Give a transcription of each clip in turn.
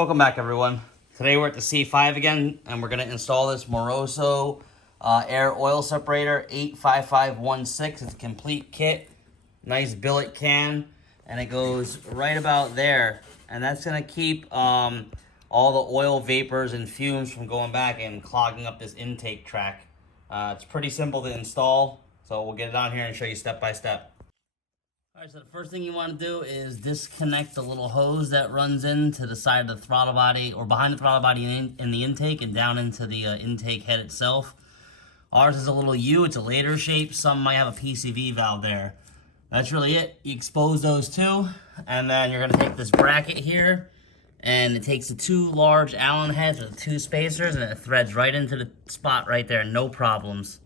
Welcome back, everyone. Today we're at the C5 again, and we're going to install this Moroso air oil separator 85516. It's a complete kit, nice billet can, and it goes right about there. And that's going to keep all the oil vapors and fumes from going back and clogging up this intake track. It's pretty simple to install, so we'll get it on here and show you step by step. All right, so the first thing you want to do is disconnect the little hose that runs into the side of the throttle body, or behind the throttle body in the intake and down into the intake head itself. Ours is a little U, it's a later shape. Some might have a PCV valve there. That's really it. You expose those two, and then you're going to take this bracket here, and it takes the two large Allen heads with the two spacers, and it threads right into the spot right there, no problems.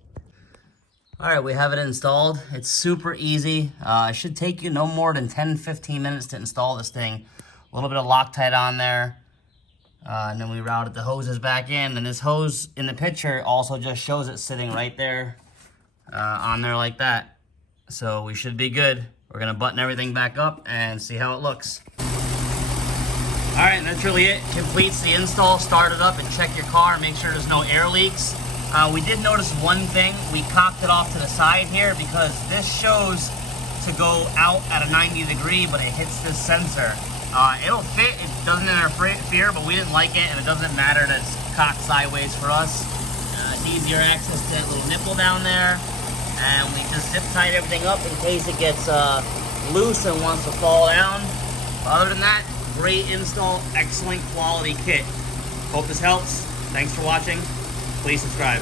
All right, we have it installed. It's super easy. It should take you no more than 10-15 minutes to install this thing. A little bit of Loctite on there, and then we routed the hoses back in. And this hose in the picture also just shows it sitting right there on there like that. So we should be good. We're gonna button everything back up and see how it looks. All right, and that's really it. Completes the install. Start it up and check your car. Make sure there's no air leaks. We did notice one thing. We cocked it off to the side here because this shows to go out at a 90 degree, but it hits this sensor. It'll fit, it doesn't interfere, but we didn't like it, and it doesn't matter that it's cocked sideways for us. It's easier access to that little nipple down there, and we just zip tied everything up in case it gets loose and wants to fall down. Other than that, great install, excellent quality kit. Hope this helps. Thanks for watching. Please subscribe.